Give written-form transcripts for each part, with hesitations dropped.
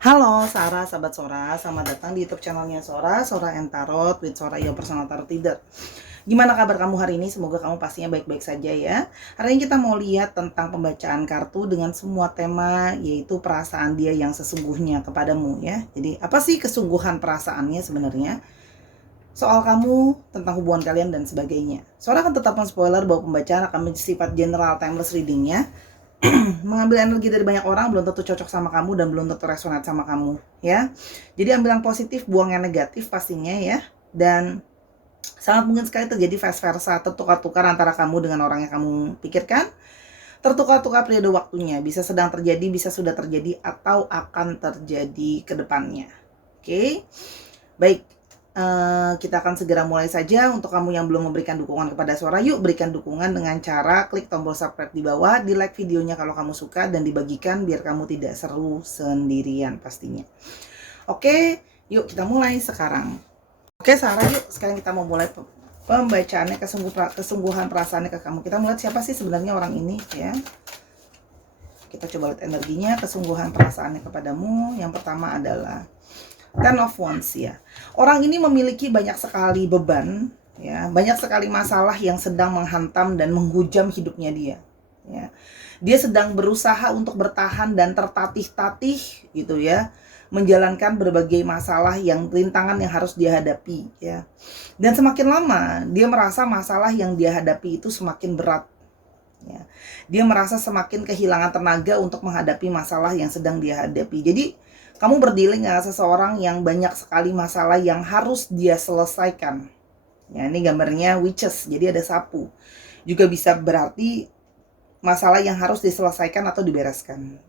Halo Sarah, sahabat Sora, selamat datang di YouTube channelnya Sora, Sora and Tarot with Sora, your personal tarot reader. Gimana kabar kamu hari ini? Semoga kamu pastinya baik-baik saja ya. Hari ini kita mau lihat tentang pembacaan kartu dengan semua tema, yaitu perasaan dia yang sesungguhnya kepadamu ya. Jadi apa sih kesungguhan perasaannya sebenarnya? Soal kamu, tentang hubungan kalian dan sebagainya. Sora akan tetap spoiler bahwa pembacaan akan bersifat general timeless readingnya. Mengambil energi dari banyak orang belum tentu cocok sama kamu dan belum tentu resonate sama kamu ya. Jadi ambil yang positif, buang yang negatif pastinya ya. Dan sangat mungkin sekali terjadi vice versa, tertukar-tukar antara kamu dengan orang yang kamu pikirkan. Tertukar-tukar periode waktunya, bisa sedang terjadi, bisa sudah terjadi, atau akan terjadi ke depannya. Oke, baik. Kita akan segera mulai saja. Untuk kamu yang belum memberikan dukungan kepada Sora, yuk berikan dukungan dengan cara klik tombol subscribe di bawah, di like videonya kalau kamu suka, dan dibagikan biar kamu tidak seru sendirian pastinya. Oke, yuk kita mulai sekarang. Oke Sarah, yuk sekarang kita mau mulai pembacaannya, kesungguhan perasaannya ke kamu. Kita melihat siapa sih sebenarnya orang ini ya. Kita coba lihat energinya, kesungguhan perasaannya kepadamu. Yang pertama adalah Ten of Wands ya. Orang ini memiliki banyak sekali beban ya, banyak sekali masalah yang sedang menghantam dan menghujam hidupnya dia ya. Dia sedang berusaha untuk bertahan dan tertatih-tatih gitu ya, menjalankan berbagai masalah yang rintangan yang harus dia hadapi ya. Dan semakin lama dia merasa masalah yang dia hadapi itu semakin berat ya. Dia merasa semakin kehilangan tenaga untuk menghadapi masalah yang sedang dia hadapi. Jadi kamu berdealing dengan seseorang yang banyak sekali masalah yang harus dia selesaikan. Ya, ini gambarnya witches, jadi ada sapu. Juga bisa berarti masalah yang harus diselesaikan atau dibereskan.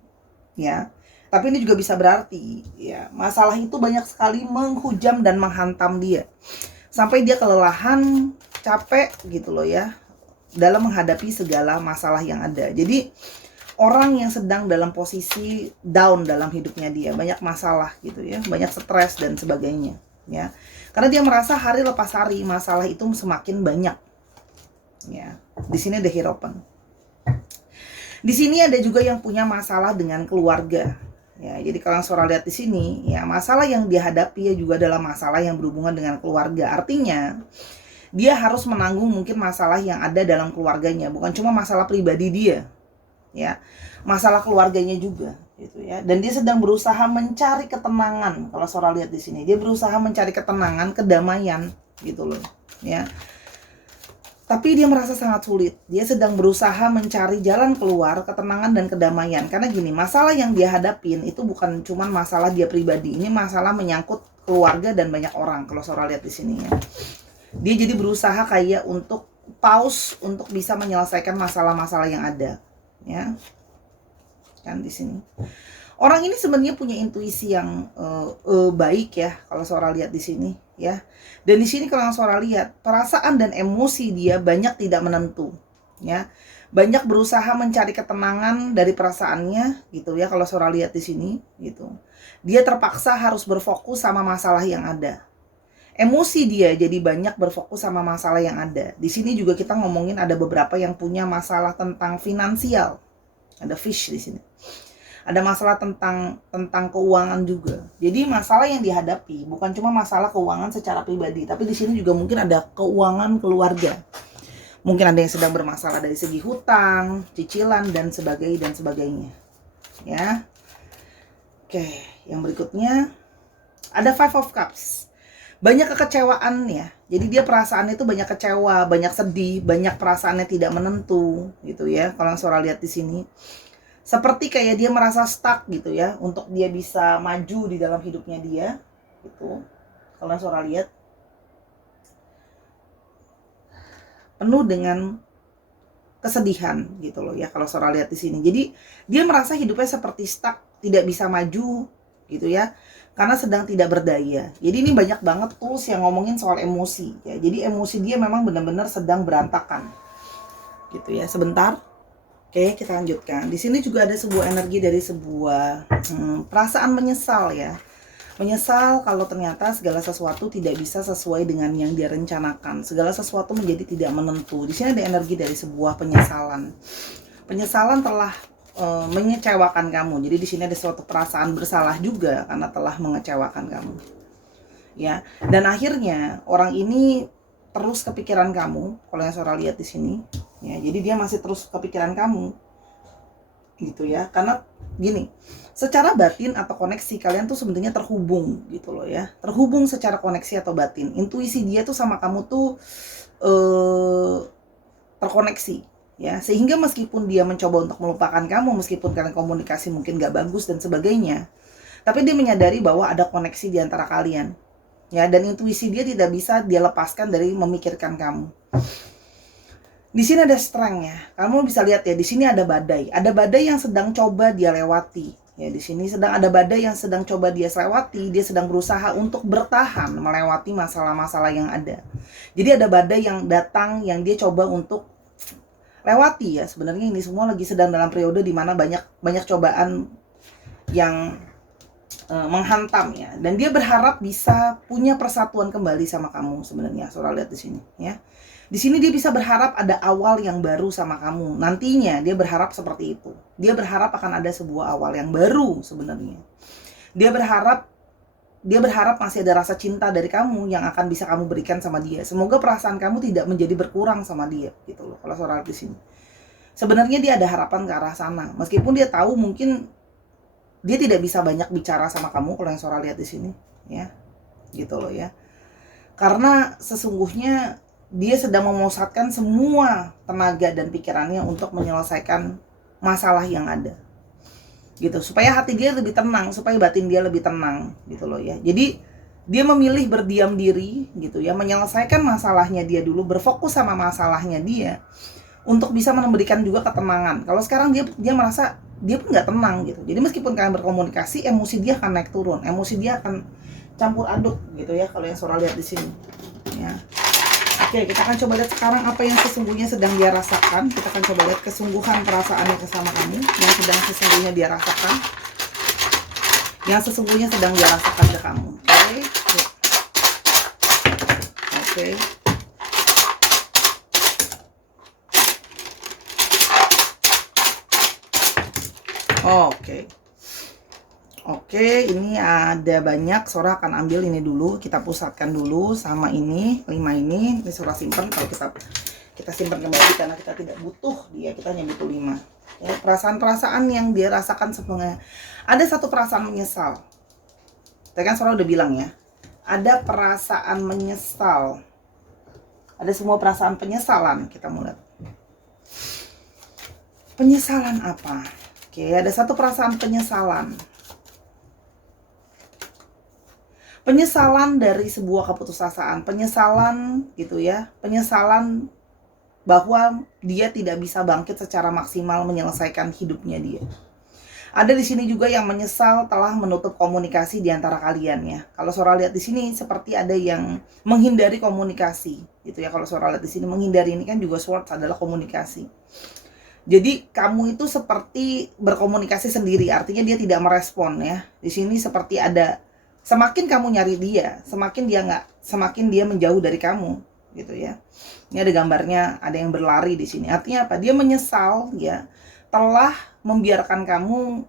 Ya. Tapi ini juga bisa berarti ya, masalah itu banyak sekali menghujam dan menghantam dia. Sampai dia kelelahan, capek gitu loh ya, dalam menghadapi segala masalah yang ada. Jadi orang yang sedang dalam posisi down dalam hidupnya dia, banyak masalah gitu ya, banyak stres dan sebagainya ya. Karena dia merasa hari lepas hari masalah itu semakin banyak. Ya. Di sini ada Hierophant. Di sini ada juga yang punya masalah dengan keluarga. Ya, jadi kalau Sora lihat di sini, ya masalah yang dia hadapi ya juga adalah masalah yang berhubungan dengan keluarga. Artinya dia harus menanggung mungkin masalah yang ada dalam keluarganya, bukan cuma masalah pribadi dia. Ya, masalah keluarganya juga gitu ya. Dan dia sedang berusaha mencari ketenangan. Kalau Sora lihat di sini, dia berusaha mencari ketenangan, kedamaian gitu loh ya. Tapi dia merasa sangat sulit. Dia sedang berusaha mencari jalan keluar, ketenangan dan kedamaian. Karena gini, masalah yang dia hadapin itu bukan cuma masalah dia pribadi. Ini masalah menyangkut keluarga dan banyak orang. Kalau Sora lihat di sini ya. Dia jadi berusaha kayak untuk pause untuk bisa menyelesaikan masalah-masalah yang ada. Ya, kan di sini orang ini sebenarnya punya intuisi yang baik ya kalau Sora lihat di sini ya. Dan di sini kalau Sora lihat perasaan dan emosi dia banyak tidak menentu ya, banyak berusaha mencari ketenangan dari perasaannya gitu ya. Kalau Sora lihat di sini gitu, dia terpaksa harus berfokus sama masalah yang ada. Emosi dia jadi banyak berfokus sama masalah yang ada. Di sini juga kita ngomongin ada beberapa yang punya masalah tentang finansial. Ada fish di sini. Ada masalah tentang keuangan juga. Jadi masalah yang dihadapi bukan cuma masalah keuangan secara pribadi, tapi di sini juga mungkin ada keuangan keluarga. Mungkin ada yang sedang bermasalah dari segi hutang, cicilan dan sebagainya. Ya. Oke, yang berikutnya ada Five of Cups. Banyak kekecewaan ya. Jadi dia perasaannya itu banyak kecewa, banyak sedih, banyak perasaannya tidak menentu gitu ya. Kalau Sora lihat di sini, seperti kayak dia merasa stuck gitu ya, untuk dia bisa maju di dalam hidupnya dia gitu. Kalau Sora lihat penuh dengan kesedihan gitu loh ya kalau Sora lihat di sini. Jadi dia merasa hidupnya seperti stuck, tidak bisa maju gitu ya, karena sedang tidak berdaya. Jadi ini banyak banget tools yang ngomongin soal emosi ya. Jadi emosi dia memang benar-benar sedang berantakan gitu ya. Sebentar. Oke, kita lanjutkan. Di sini juga ada sebuah energi dari sebuah perasaan menyesal ya. Menyesal kalau ternyata segala sesuatu tidak bisa sesuai dengan yang dia rencanakan. Segala sesuatu menjadi tidak menentu. Di sini ada energi dari sebuah penyesalan. Penyesalan telah mengecewakan kamu. Jadi di sini ada suatu perasaan bersalah juga karena telah mengecewakan kamu. Ya, dan akhirnya orang ini terus kepikiran kamu. Kalau yang Sora lihat di sini, ya, jadi dia masih terus kepikiran kamu, gitu ya. Karena gini, secara batin atau koneksi kalian tuh sebenarnya terhubung, gitu loh ya. Terhubung secara koneksi atau batin. Intuisi dia tuh sama kamu tuh terkoneksi, ya. Sehingga meskipun dia mencoba untuk melupakan kamu, meskipun kalian komunikasi mungkin gak bagus dan sebagainya, tapi dia menyadari bahwa ada koneksi di antara kalian. Ya, dan intuisi dia tidak bisa dia lepaskan dari memikirkan kamu. Di sini ada strength ya. Kamu bisa lihat ya, di sini ada badai. Ada badai yang sedang coba dia lewati. Ya, di sini sedang ada badai yang sedang coba dia lewati. Dia sedang berusaha untuk bertahan melewati masalah-masalah yang ada. Jadi ada badai yang datang yang dia coba untuk lewati ya. Sebenarnya ini semua lagi sedang dalam periode di mana banyak cobaan yang menghantam ya, dan dia berharap bisa punya persatuan kembali sama kamu sebenarnya. Sora lihat di sini ya. Di sini dia bisa berharap ada awal yang baru sama kamu. Nantinya dia berharap seperti itu. Dia berharap akan ada sebuah awal yang baru sebenarnya. Dia berharap masih ada rasa cinta dari kamu yang akan bisa kamu berikan sama dia. Semoga perasaan kamu tidak menjadi berkurang sama dia, gitu loh. Kalau Sora lihat di sini. Sebenarnya dia ada harapan ke arah sana. Meskipun dia tahu mungkin dia tidak bisa banyak bicara sama kamu kalau yang Sora lihat di sini, ya, gitu loh ya. Karena sesungguhnya dia sedang memusatkan semua tenaga dan pikirannya untuk menyelesaikan masalah yang ada, gitu. Supaya hati dia lebih tenang, supaya batin dia lebih tenang, gitu loh ya. Jadi dia memilih berdiam diri, gitu ya, menyelesaikan masalahnya dia dulu, berfokus sama masalahnya dia, untuk bisa memberikan juga ketenangan. Kalau sekarang dia merasa dia pun nggak tenang gitu. Jadi meskipun kalian berkomunikasi, emosi dia akan naik turun, emosi dia akan campur aduk gitu ya. Kalau yang Sora lihat di sini, ya. Oke, kita akan coba lihat sekarang apa yang sesungguhnya sedang dia rasakan. Kita akan coba lihat kesungguhan perasaannya bersama kamu, yang sedang sesungguhnya dia rasakan, yang sesungguhnya sedang dia rasakan ke kamu. Oke. Oke, ini ada banyak. Sora akan ambil ini dulu, kita pusatkan dulu sama ini, 5 ini Sora simpan. Kalau kita simpan kembali karena kita tidak butuh dia, kita hanya butuh 5. Ya, perasaan-perasaan yang dia rasakan sebenarnya. Ada satu perasaan menyesal. Tadi kan Sora udah bilang ya, ada perasaan menyesal. Ada semua perasaan penyesalan, kita mulai. Penyesalan apa? Oke, ada satu perasaan penyesalan. Penyesalan dari sebuah keputusasaan, penyesalan gitu ya, penyesalan bahwa dia tidak bisa bangkit secara maksimal menyelesaikan hidupnya dia. Ada di sini juga yang menyesal telah menutup komunikasi di antara kalian ya. Kalau Sora lihat di sini seperti ada yang menghindari komunikasi gitu ya. Kalau Sora lihat di sini menghindari, ini kan juga Swords adalah komunikasi. Jadi kamu itu seperti berkomunikasi sendiri, artinya dia tidak merespon ya. Di sini seperti ada, semakin kamu nyari dia, semakin dia menjauh dari kamu, gitu ya. Ini ada gambarnya, ada yang berlari di sini. Artinya apa? Dia menyesal ya, telah membiarkan kamu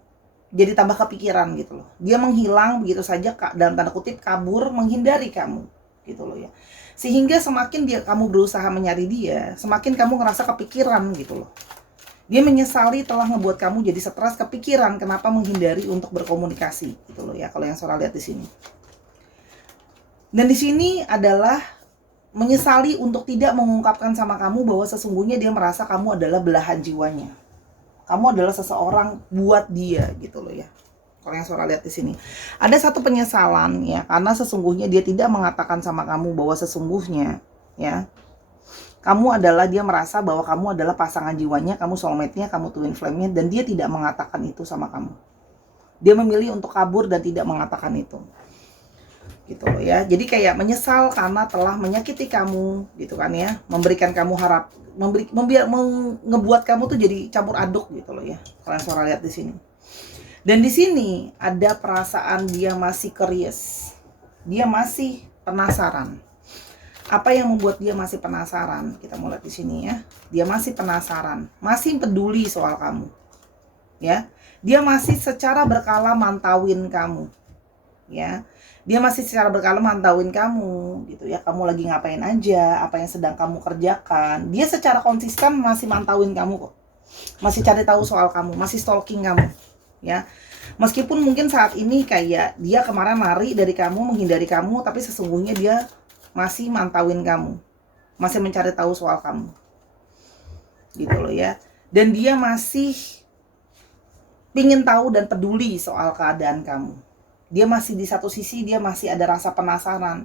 jadi tambah kepikiran gitu loh. Dia menghilang begitu saja, dalam tanda kutip kabur, menghindari kamu, gitu loh ya. Sehingga semakin kamu berusaha mencari dia, semakin kamu ngerasa kepikiran gitu loh. Dia menyesali telah membuat kamu jadi stres, kepikiran kenapa menghindari untuk berkomunikasi, gitu loh ya. Kalau yang Sora lihat di sini. Dan di sini adalah menyesali untuk tidak mengungkapkan sama kamu bahwa sesungguhnya dia merasa kamu adalah belahan jiwanya. Kamu adalah seseorang buat dia, gitu loh ya. Kalau yang Sora lihat di sini. Ada satu penyesalan ya, karena sesungguhnya dia tidak mengatakan sama kamu bahwa sesungguhnya ya, kamu adalah, dia merasa bahwa kamu adalah pasangan jiwanya, kamu soulmate-nya, kamu twin flame-nya, dan dia tidak mengatakan itu sama kamu. Dia memilih untuk kabur dan tidak mengatakan itu. Gitu loh ya. Jadi kayak menyesal karena telah menyakiti kamu, gitu kan ya. Memberikan kamu ngebuat kamu tuh jadi campur aduk gitu loh ya. Kalau yang Sora lihat di sini. Dan di sini ada perasaan dia masih curious. Dia masih penasaran. Apa yang membuat dia masih penasaran? Kita mulai di sini ya. Dia masih penasaran, masih peduli soal kamu. ya. Dia masih secara berkala mantauin kamu, ya. Dia masih secara berkala mantauin kamu, gitu ya. Kamu lagi ngapain aja, apa yang sedang kamu kerjakan. Dia secara konsisten masih mantauin kamu kok. Masih cari tahu soal kamu, masih stalking kamu, ya. Meskipun mungkin saat ini kayak dia kemarin lari dari kamu, menghindari kamu, tapi sesungguhnya dia masih mantauin kamu, masih mencari tahu soal kamu, gitu loh ya. Dan dia masih pingin tahu dan peduli soal keadaan kamu. Dia masih di satu sisi, dia masih ada rasa penasaran.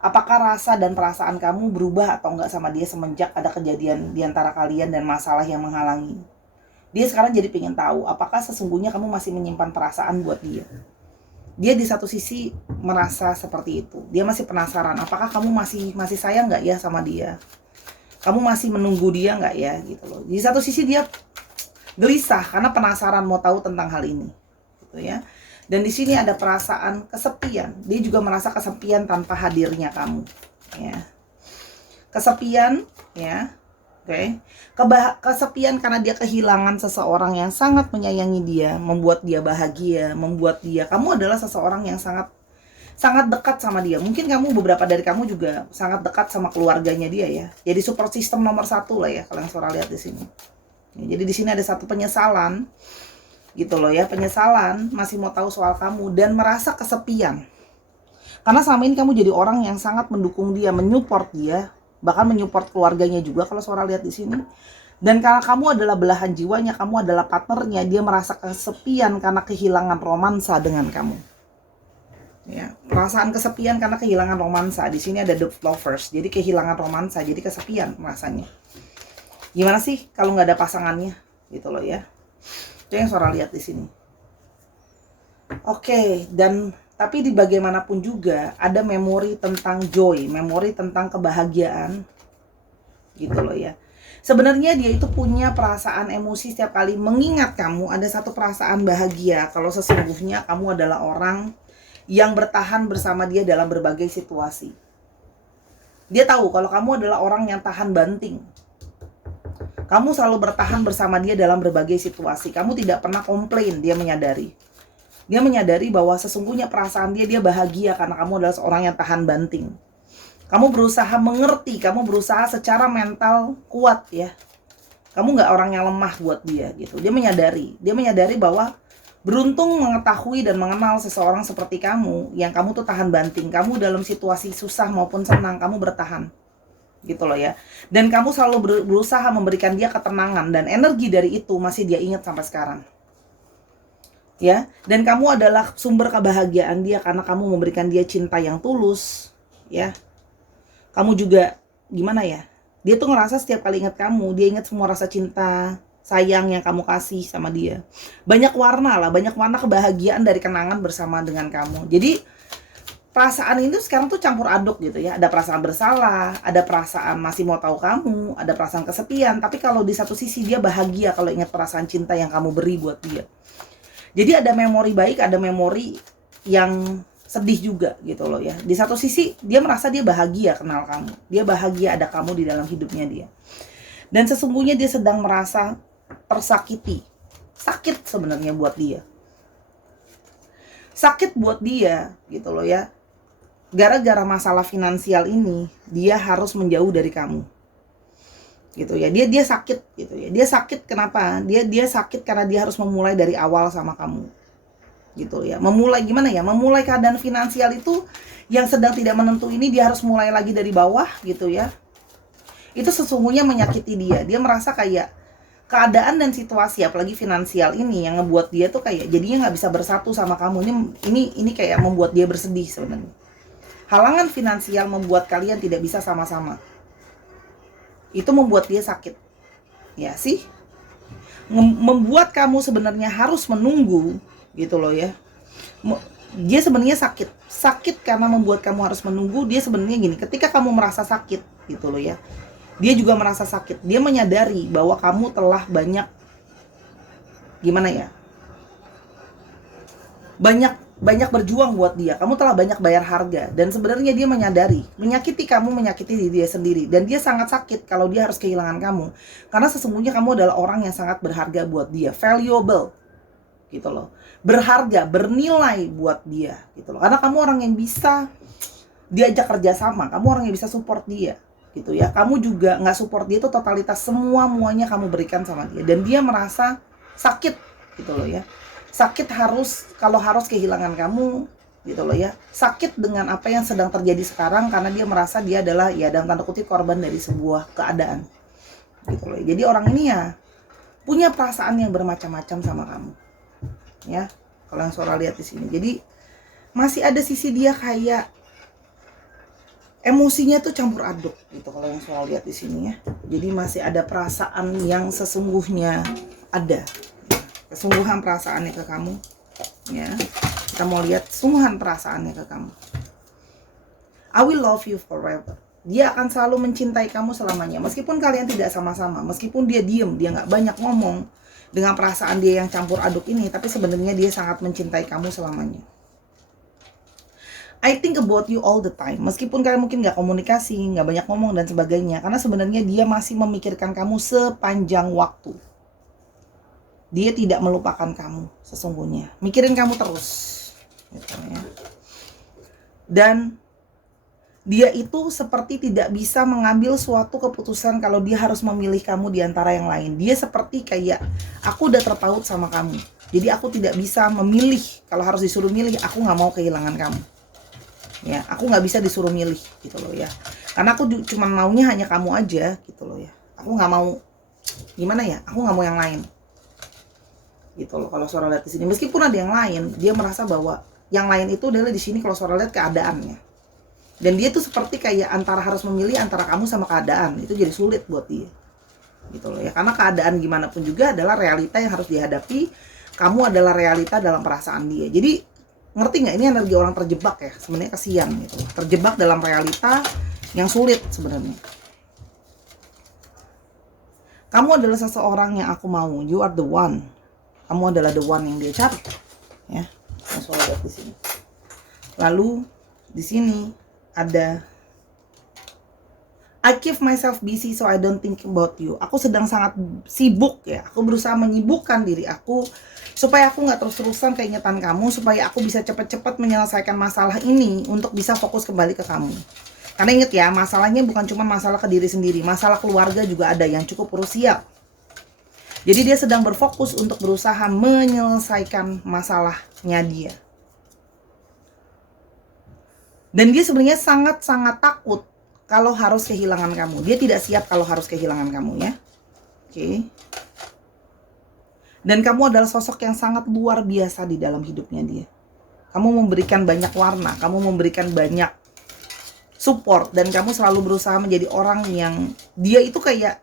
Apakah rasa dan perasaan kamu berubah atau enggak sama dia semenjak ada kejadian di antara kalian dan masalah yang menghalangi. Dia sekarang jadi pingin tahu, apakah sesungguhnya kamu masih menyimpan perasaan buat dia. Dia di satu sisi merasa seperti itu. Dia masih penasaran, apakah kamu masih sayang nggak ya sama dia? Kamu masih menunggu dia nggak ya, gitu loh. Di satu sisi dia gelisah karena penasaran mau tahu tentang hal ini, gitu ya. Dan di sini ada perasaan kesepian. Dia juga merasa kesepian tanpa hadirnya kamu, ya. Kesepian, ya. Oke. Kesepian karena dia kehilangan seseorang yang sangat menyayangi dia, membuat dia bahagia, membuat dia, kamu adalah seseorang yang sangat dekat sama dia. Mungkin beberapa dari kamu juga sangat dekat sama keluarganya dia ya. Jadi support system nomor 1 lah ya kalau yang Sora lihat di sini. Ya, jadi di sini ada satu penyesalan, gitu loh ya, penyesalan, masih mau tahu soal kamu dan merasa kesepian. Karena selama ini kamu jadi orang yang sangat mendukung dia, menyupport dia, bahkan menyupport keluarganya juga kalau Sora lihat di sini. Dan karena kamu adalah belahan jiwanya, kamu adalah partnernya, dia merasa kesepian karena kehilangan romansa dengan kamu. Ya, perasaan kesepian karena kehilangan romansa. Di sini ada the lovers, jadi kehilangan romansa, jadi kesepian rasanya. Gimana sih kalau nggak ada pasangannya, gitu loh ya. Itu yang Sora lihat di sini. Oke, dan tapi di bagaimanapun juga ada memori tentang joy, memori tentang kebahagiaan, gitu loh ya. Sebenarnya dia itu punya perasaan emosi setiap kali mengingat kamu, ada satu perasaan bahagia kalau sesungguhnya kamu adalah orang yang bertahan bersama dia dalam berbagai situasi. Dia tahu kalau kamu adalah orang yang tahan banting. Kamu selalu bertahan bersama dia dalam berbagai situasi. Kamu tidak pernah komplain, dia menyadari. Dia menyadari bahwa sesungguhnya perasaan dia bahagia karena kamu adalah seorang yang tahan banting. Kamu berusaha mengerti, kamu berusaha secara mental kuat ya. Kamu nggak orang yang lemah buat dia gitu. Dia menyadari bahwa beruntung mengetahui dan mengenal seseorang seperti kamu, yang kamu tuh tahan banting. Kamu dalam situasi susah maupun senang, kamu bertahan. Gitu loh ya. Dan kamu selalu berusaha memberikan dia ketenangan, dan energi dari itu masih dia ingat sampai sekarang. Ya, dan kamu adalah sumber kebahagiaan dia karena kamu memberikan dia cinta yang tulus, ya. Kamu juga gimana ya? Dia tuh ngerasa setiap kali ingat kamu, dia ingat semua rasa cinta, sayang yang kamu kasih sama dia. Banyak warna kebahagiaan dari kenangan bersama dengan kamu. Jadi perasaan ini sekarang tuh campur aduk gitu ya. Ada perasaan bersalah, ada perasaan masih mau tahu kamu, ada perasaan kesepian. Tapi kalau di satu sisi dia bahagia kalau ingat perasaan cinta yang kamu beri buat dia. Jadi ada memori baik, ada memori yang sedih juga gitu loh ya. Di satu sisi dia merasa dia bahagia kenal kamu. Dia bahagia ada kamu di dalam hidupnya dia. Dan sesungguhnya dia sedang merasa tersakiti. Sakit sebenarnya buat dia. Sakit buat dia gitu loh ya. Gara-gara masalah finansial ini, dia harus menjauh dari kamu. Gitu ya. Dia sakit gitu ya. Dia sakit kenapa? Dia sakit karena dia harus memulai dari awal sama kamu. Gitu ya. Memulai gimana ya? Memulai keadaan finansial itu yang sedang tidak menentu ini, dia harus mulai lagi dari bawah gitu ya. Itu sesungguhnya menyakiti dia. Dia merasa kayak keadaan dan situasi apalagi finansial ini yang ngebuat dia tuh kayak jadinya nggak bisa bersatu sama kamu. Ini kayak membuat dia bersedih sebenarnya. Halangan finansial membuat kalian tidak bisa sama-sama. Itu membuat dia sakit. Ya sih? Membuat kamu sebenarnya harus menunggu gitu loh ya. Dia sebenarnya sakit. Sakit karena membuat kamu harus menunggu. Dia sebenarnya gini, ketika kamu merasa sakit gitu loh ya. Dia juga merasa sakit. Dia menyadari bahwa kamu telah banyak gimana ya? Banyak berjuang buat dia. Kamu telah banyak bayar harga. Dan sebenarnya dia menyadari, menyakiti kamu, menyakiti diri dia sendiri. Dan dia sangat sakit kalau dia harus kehilangan kamu. Karena sesungguhnya kamu adalah orang yang sangat berharga buat dia. Valuable. gitu loh. Berharga, bernilai buat dia gitu loh. Karena kamu orang yang bisa diajak kerjasama, kamu orang yang bisa support dia gitu ya. Kamu juga nggak support dia itu totalitas, muanya kamu berikan sama dia, dan dia merasa sakit gitu loh ya. Sakit kalau harus kehilangan kamu gitu loh ya. Sakit dengan apa yang sedang terjadi sekarang, karena dia merasa dia adalah ya dalam tanda kutip korban dari sebuah keadaan gitu loh. Jadi orang ini ya punya perasaan yang bermacam-macam sama kamu ya, kalau yang Sora lihat di sini. Jadi masih ada sisi dia kayak emosinya tuh campur aduk gitu kalau yang Sora lihat di sini ya. Jadi masih ada perasaan yang sesungguhnya ada, kesungguhan perasaannya ke kamu ya. Kita mau lihat sungguhan perasaannya ke kamu. I will love you forever. Dia akan selalu mencintai kamu selamanya, meskipun kalian tidak sama-sama, meskipun dia diem, dia nggak banyak ngomong dengan perasaan dia yang campur aduk ini, tapi sebenarnya dia sangat mencintai kamu selamanya. I think about you all the time, meskipun kalian mungkin nggak komunikasi, nggak banyak ngomong dan sebagainya, karena sebenarnya dia masih memikirkan kamu sepanjang waktu. Dia tidak melupakan kamu sesungguhnya, mikirin kamu terus gitu ya. Dan dia itu seperti tidak bisa mengambil suatu keputusan kalau dia harus memilih kamu di antara yang lain. Dia seperti kayak, aku udah terpaut sama kamu, jadi aku tidak bisa memilih. Kalau harus disuruh milih, aku nggak mau kehilangan kamu ya. Aku nggak bisa disuruh milih gitu loh ya, karena aku cuma maunya hanya kamu aja gitu loh ya. Aku nggak mau, gimana ya, aku nggak mau yang lain gitu loh. Kalau Sora lihat di sini, meskipun ada yang lain, dia merasa bahwa yang lain itu adalah di sini. Kalau Sora lihat keadaannya, dan dia tuh seperti kayak antara harus memilih antara kamu sama keadaan, itu jadi sulit buat dia gitu loh ya. Karena keadaan gimana pun juga adalah realita yang harus dihadapi. Kamu adalah realita dalam perasaan dia. Jadi ngerti nggak, ini energi orang terjebak ya sebenarnya, kasihan gitu, terjebak dalam realita yang sulit sebenarnya. Kamu adalah seseorang yang aku mau, you are the one. Kamu adalah the one yang dia cari ya. Soal di sini. Lalu di sini ada I keep myself busy so I don't think about you. Aku sedang sangat sibuk ya. Aku berusaha menyibukkan diri aku supaya aku nggak terus-terusan keingetan kamu, supaya aku bisa cepat-cepat menyelesaikan masalah ini untuk bisa fokus kembali ke kamu. Karena inget ya, masalahnya bukan cuma masalah ke diri sendiri, masalah keluarga juga ada yang cukup krusial. Jadi dia sedang berfokus untuk berusaha menyelesaikan masalahnya dia. Dan dia sebenarnya sangat-sangat takut kalau harus kehilangan kamu. Dia tidak siap kalau harus kehilangan kamu ya. Oke. Dan kamu adalah sosok yang sangat luar biasa di dalam hidupnya dia. Kamu memberikan banyak warna, kamu memberikan banyak support, dan kamu selalu berusaha menjadi orang yang dia itu kayak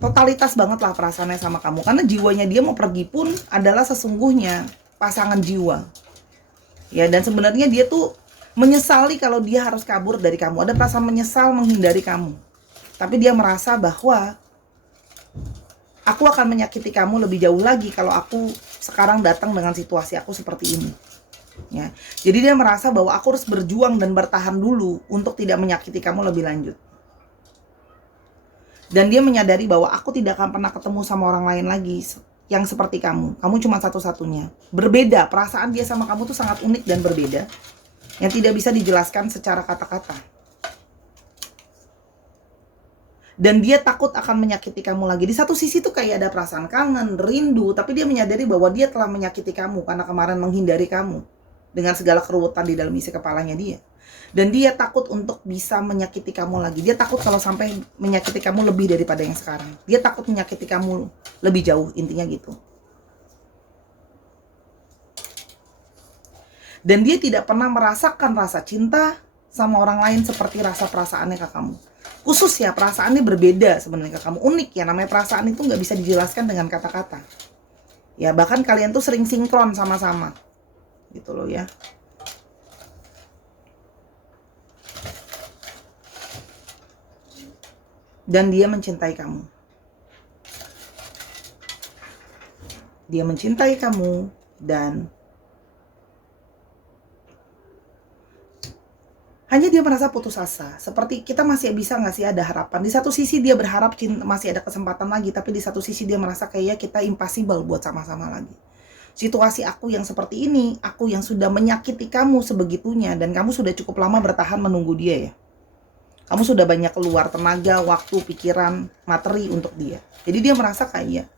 totalitas banget lah perasaannya sama kamu. Karena jiwanya dia mau pergi pun adalah sesungguhnya pasangan jiwa. Ya, dan sebenarnya dia tuh menyesali kalau dia harus kabur dari kamu. Ada perasaan menyesal menghindari kamu. Tapi dia merasa bahwa aku akan menyakiti kamu lebih jauh lagi kalau aku sekarang datang dengan situasi aku seperti ini. Ya. Jadi dia merasa bahwa aku harus berjuang dan bertahan dulu untuk tidak menyakiti kamu lebih lanjut. Dan dia menyadari bahwa aku tidak akan pernah ketemu sama orang lain lagi yang seperti kamu. Kamu cuma satu-satunya. Berbeda, perasaan dia sama kamu tuh sangat unik dan berbeda, yang tidak bisa dijelaskan secara kata-kata. Dan dia takut akan menyakiti kamu lagi. Di satu sisi tuh kayak ada perasaan kangen, rindu, tapi dia menyadari bahwa dia telah menyakiti kamu karena kemarin menghindari kamu dengan segala keruwetan di dalam isi kepalanya dia. Dan dia takut untuk bisa menyakiti kamu lagi. Dia takut kalau sampai menyakiti kamu lebih daripada yang sekarang. Dia takut menyakiti kamu lebih jauh, intinya gitu. Dan dia tidak pernah merasakan rasa cinta sama orang lain seperti rasa perasaannya ke kamu. Khusus ya, perasaannya berbeda sebenarnya ke kamu. Unik ya, namanya perasaan itu nggak bisa dijelaskan dengan kata-kata. Ya, bahkan kalian tuh sering sinkron sama-sama. Gitu loh ya. Dan dia mencintai kamu. Dia mencintai kamu dan hanya dia merasa putus asa. Seperti kita masih bisa nggak sih ada harapan. Di satu sisi dia berharap masih ada kesempatan lagi, tapi di satu sisi dia merasa kayak kita impossible buat sama-sama lagi. Situasi aku yang seperti ini, aku yang sudah menyakiti kamu sebegitunya, dan kamu sudah cukup lama bertahan menunggu dia ya. Kamu sudah banyak keluar tenaga, waktu, pikiran, materi untuk dia. Jadi dia merasa kayak,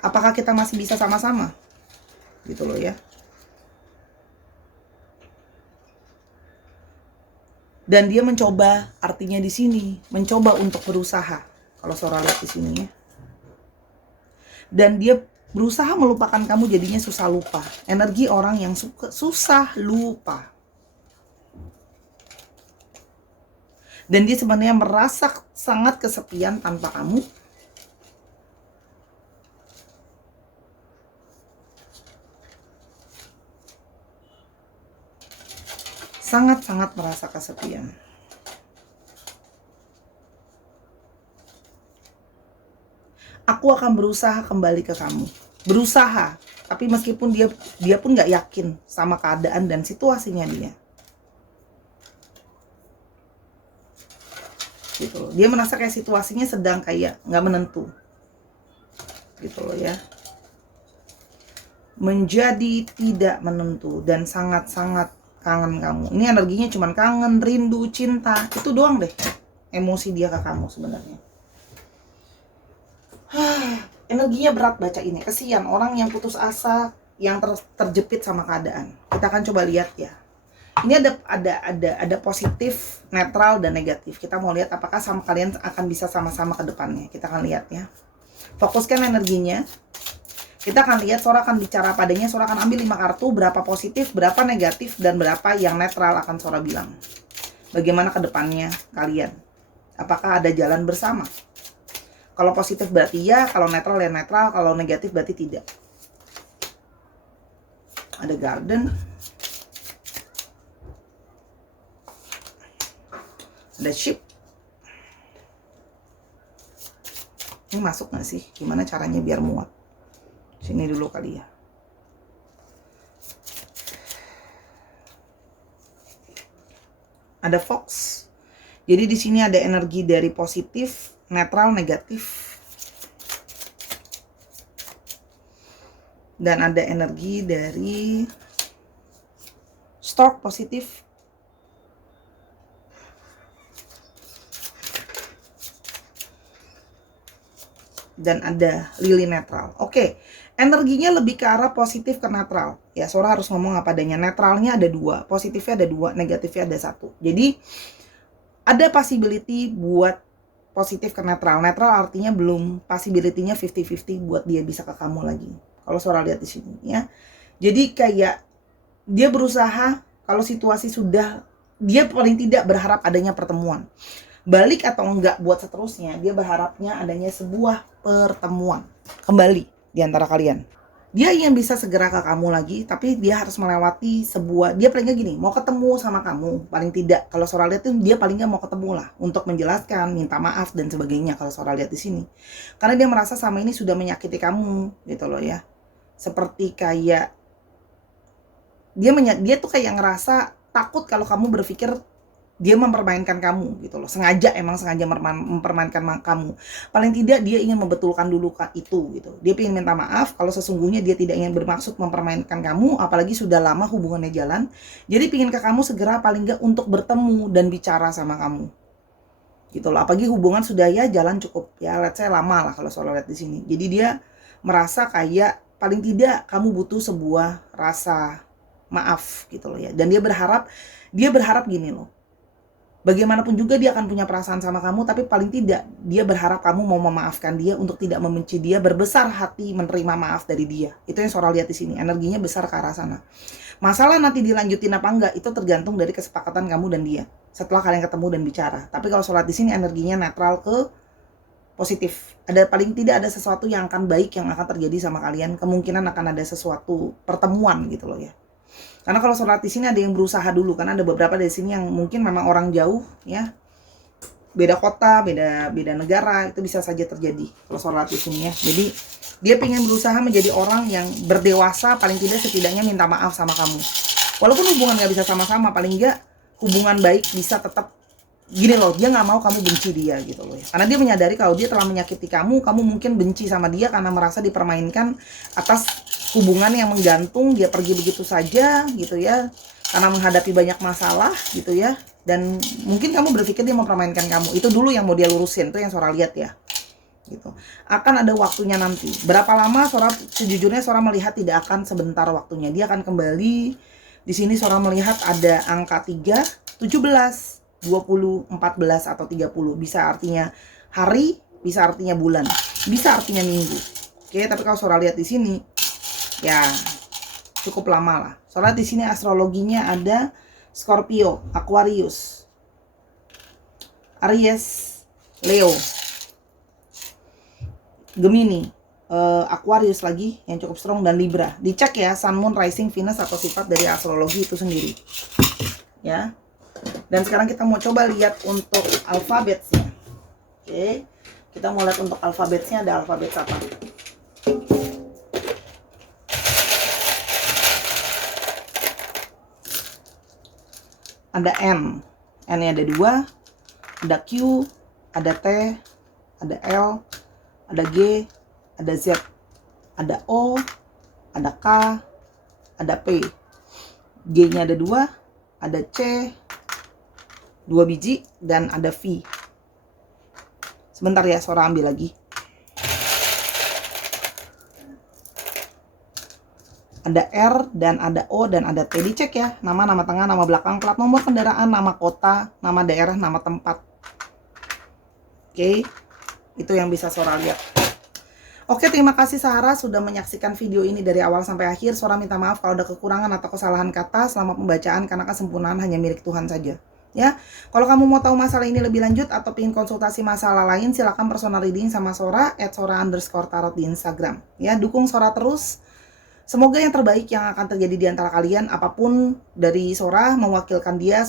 apakah kita masih bisa sama-sama? Gitu loh ya. Dan dia mencoba, artinya di sini, mencoba untuk berusaha. Kalau Sora lihat di sini ya. Dan dia berusaha melupakan kamu, jadinya susah lupa. Energi orang yang susah lupa. Dan dia sebenarnya merasa sangat kesepian tanpa kamu. Sangat-sangat merasa kesepian. Aku akan berusaha kembali ke kamu. Berusaha, tapi meskipun dia pun nggak yakin sama keadaan dan situasinya dia. Gitu loh. Dia merasa kayak situasinya sedang kayak nggak menentu. Gitu loh ya. Menjadi tidak menentu dan sangat-sangat kangen kamu. Ini energinya cuman kangen, rindu, cinta. Itu doang deh emosi dia ke kamu sebenarnya. Energinya berat baca ini. Kesian orang yang putus asa, yang terjepit sama keadaan. Kita akan coba lihat ya. Ini ada positif, netral, dan negatif. Kita mau lihat apakah sama kalian akan bisa sama-sama ke depannya. Kita akan lihat ya. Fokuskan energinya. Kita akan lihat Sora akan bicara padanya. Sora akan ambil 5 kartu, berapa positif, berapa negatif, dan berapa yang netral akan Sora bilang. Bagaimana ke depannya kalian? Apakah ada jalan bersama? Kalau positif berarti ya, kalau netral ya netral, kalau negatif berarti tidak. Ada garden. Ada ship. Ini masuk gak sih? Gimana caranya biar muat? Sini dulu kali ya. Ada fox. Jadi di sini ada energi dari positif, netral, negatif. Dan ada energi dari stork positif. Dan ada lily netral. Oke, energinya lebih ke arah positif ke netral. Ya, Sora harus ngomong apa adanya. Netralnya ada 2, positifnya ada 2, negatifnya ada 1. Jadi ada possibility buat positif ke netral. Netral artinya belum, possibility-nya 50-50 buat dia bisa ke kamu lagi. Kalau Sora lihat di sini ya. Jadi kayak dia berusaha, kalau situasi sudah, dia paling tidak berharap adanya pertemuan. Balik atau enggak buat seterusnya, dia berharapnya adanya sebuah pertemuan kembali di antara kalian. Dia ingin bisa segera ke kamu lagi, tapi dia harus melewati sebuah, dia paling nggak gini, mau ketemu sama kamu, paling tidak. Kalau Sora lihat tuh dia paling nggak mau ketemu lah, untuk menjelaskan, minta maaf dan sebagainya. Kalau Sora lihat di sini, karena dia merasa sama ini sudah menyakiti kamu, gitu loh ya. Seperti kayak dia tuh kayak ngerasa takut kalau kamu berpikir dia mempermainkan kamu gitu loh, sengaja mempermainkan kamu. Paling tidak dia ingin membetulkan dulu itu gitu. Dia ingin minta maaf kalau sesungguhnya dia tidak ingin bermaksud mempermainkan kamu, apalagi sudah lama hubungannya jalan. Jadi ingin ke kamu segera paling enggak untuk bertemu dan bicara sama kamu. Gitu loh. Apalagi hubungan sudah ya jalan cukup ya, let's say lama lah kalau soal lihat di sini. Jadi dia merasa kayak paling tidak kamu butuh sebuah rasa maaf gitu loh ya. Dan dia berharap gini loh. Bagaimanapun juga dia akan punya perasaan sama kamu, tapi paling tidak dia berharap kamu mau memaafkan dia untuk tidak membenci dia, berbesar hati menerima maaf dari dia. Itu yang Sora lihat di sini, energinya besar ke arah sana. Masalah nanti dilanjutin apa enggak itu tergantung dari kesepakatan kamu dan dia setelah kalian ketemu dan bicara. Tapi kalau Sora di sini energinya netral ke positif. Ada paling tidak ada sesuatu yang akan baik yang akan terjadi sama kalian. Kemungkinan akan ada sesuatu pertemuan gitu loh ya. Karena kalau sholat di sini ada yang berusaha dulu, karena ada beberapa dari sini yang mungkin memang orang jauh ya, beda kota, beda negara, itu bisa saja terjadi kalau sholat di sini ya. Jadi dia pengen berusaha menjadi orang yang berdewasa, paling tidak setidaknya minta maaf sama kamu. Walaupun hubungan nggak bisa sama-sama, paling nggak hubungan baik bisa tetap gini loh. Dia nggak mau kamu benci dia gitu loh ya. Karena dia menyadari kalau dia telah menyakiti kamu mungkin benci sama dia karena merasa dipermainkan atas hubungan yang menggantung, dia pergi begitu saja gitu ya, karena menghadapi banyak masalah gitu ya. Dan mungkin kamu berpikir dia mempermainkan kamu. Itu dulu yang mau dia lurusin, itu yang Sora lihat ya. Gitu. Akan ada waktunya nanti. Berapa lama Sora, sejujurnya Sora melihat tidak akan sebentar waktunya. Dia akan kembali. Di sini Sora melihat ada angka 3, 17, 20, 14 atau 30. Bisa artinya hari, bisa artinya bulan, bisa artinya minggu. Oke, tapi kalau Sora lihat di sini ya cukup lama lah. Sora di sini astrologinya ada Scorpio, Aquarius, Aries, Leo, Gemini, Aquarius lagi yang cukup strong, dan Libra. Dicek ya Sun, Moon, Rising, Venus atau sifat dari astrologi itu sendiri. Ya. Dan sekarang kita mau coba lihat untuk alfabetnya. Oke. Kita mau lihat untuk alfabetnya, ada alfabet apa? Ada N. N-nya ada 2. Ada Q, ada T, ada L, ada G, ada Z, ada O, ada K, ada P. G-nya ada 2, ada C, 2 biji, dan ada V. Sebentar ya, Sora ambil lagi. Ada R, dan ada O, dan ada T. Dicek ya, nama tengah, nama belakang, plat nomor kendaraan, nama kota, nama daerah, nama tempat. Oke, itu yang bisa Sora lihat. Oke, terima kasih Sahara sudah menyaksikan video ini dari awal sampai akhir. Sora minta maaf kalau ada kekurangan atau kesalahan kata selama pembacaan, karena kesempurnaan hanya milik Tuhan saja. Ya, kalau kamu mau tahu masalah ini lebih lanjut atau ingin konsultasi masalah lain, silakan personal reading sama Sora @sora_tarot di Instagram. Ya, dukung Sora terus. Semoga yang terbaik yang akan terjadi di antara kalian, apapun dari Sora mewakilkan dia,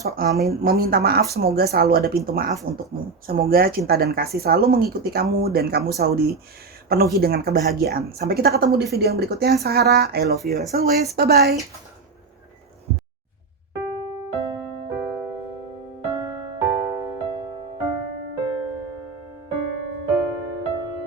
meminta maaf, semoga selalu ada pintu maaf untukmu. Semoga cinta dan kasih selalu mengikuti kamu dan kamu selalu dipenuhi dengan kebahagiaan. Sampai kita ketemu di video yang berikutnya. Sahara, I love you as always. Bye-bye.